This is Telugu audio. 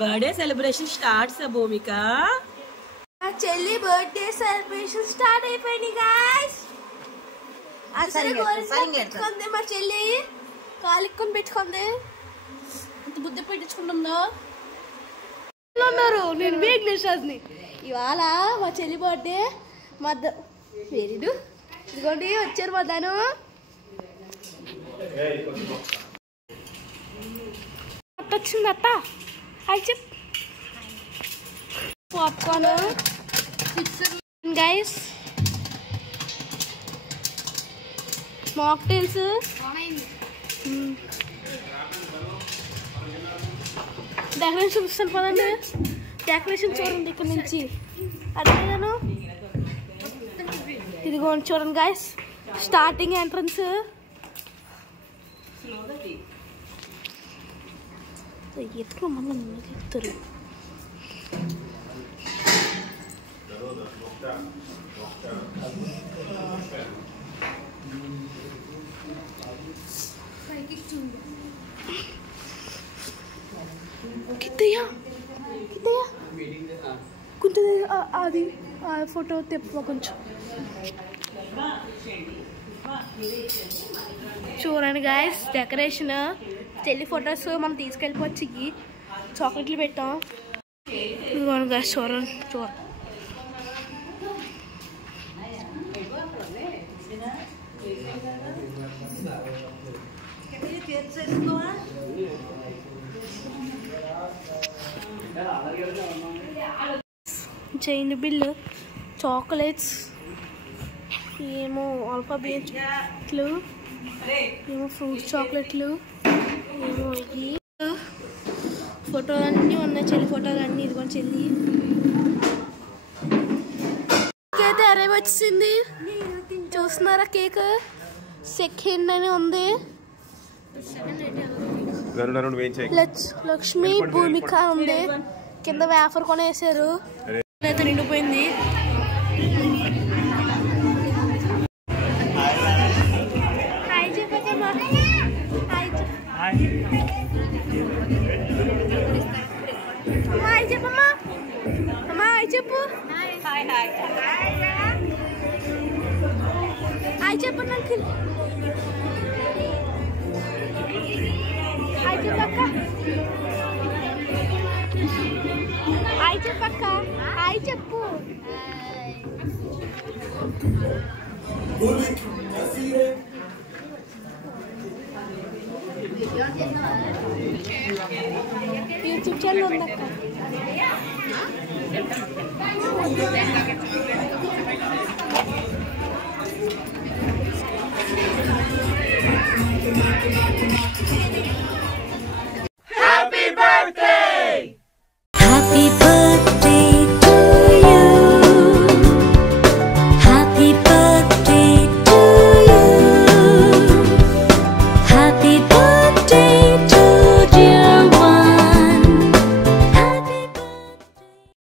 బర్త్డే సెలబ్రేషన్ స్టార్ట్స్ భూమిక. చెల్లి బర్త్డే సెలబ్రేషన్ స్టార్ట్ అయిపోయింది గాయ్స్. అసలు పెట్టుకుంది మా చెల్లి, కాలిక్కుని పెట్టుకుంది. అంత బుద్ధి పెట్టించుకుంటుందో ఉన్నారు. నేను వీక్నెస్ని ఇవాళ మా చెల్లి బర్త్డే వేరేడు ఇదిగోండి వచ్చారు మధ్యాహ్నం. వచ్చింది అత్త హాయ్ చెప్. పాప్కార్న్ గైస్, మాక్టైల్స్, డెకరేషన్ చూపిస్తాను పదండి. డెకరేషన్ చూడండి ఇక్కడ నుంచి అడిగాను. ఇదిగోండి చూడండి గైస్, స్టార్టింగ్ ఎంట్రన్స్. ఎత్తులో మళ్ళీ ఎత్తురు. కిత్తయ్యా కొంచెం అది ఫోటో తెప్ప కొంచెం చూడండి గాయస్. డెకరేషన్ చెల్లి ఫొటోస్ మనం తీసుకెళ్ళిపోవచ్చు. చాక్లెట్లు పెట్టాం. ఇదిగోండి గాయస్ చూడండి చైన్ బిల్లు, చాక్లెట్స్, ఏమో ఆల్ఫాబెట్లు, ఏమో ఫ్రూట్ చాక్లెట్లు, ఏమో ఇది ఫోటోలు అన్నీ ఉన్నాయి. చెల్లి ఫోటోలు అన్నీ. ఇదిగోండి చెల్లి కేక్ అరేవ్ వచ్చింది. చూస్తున్నారా కేక్ సెకండ్ అని ఉంది. లక్ష్మి భూమిక ఉంది. కింద వేఫర్ కొని వేసారు. అయితే నిండిపోయింది. హాయ్ చెప్పమ్మా. హాయ్ చెప్పమ్మా. అమ్మా హాయ్ చెప్పు. హాయ్ చెప్పండి అంకుల్. హాయ్ చెప్పక్క. హాయ్ చెప్పక్క. హాయ్ చెప్పు. యూట్యూబ్ ఛానల్ ఉందక్క.